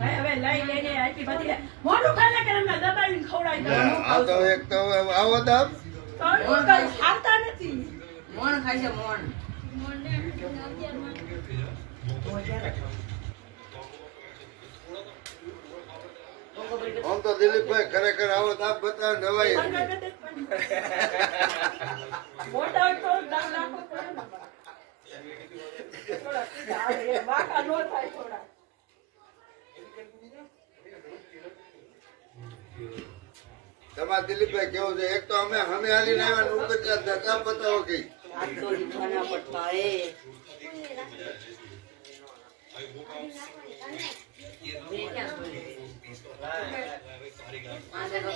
હવે લઈ લઈને આટલી બધી મોઢું ખાલે કે એમને દબાવીને ખવડાવી દો. આ તો એક તો આવો દાબ કઈ ખાતા નથી. મોણ ખાય છે મોણ. આમ તો દિલીપભાઈ ખરેખર આવો દાબ બતાવે નવાઈ મોટા તો દામ નાખો પડે ને. થોડા સીધા આવે, એ વાંકા નો થાય થોડા. તમારે દિલીપભાઈ કેવું છે? એક તો અમે હાલીને આવ્યા ઉપચાર ધક્કા બતાવો કઈ આ તો લીધવાના પડતા એ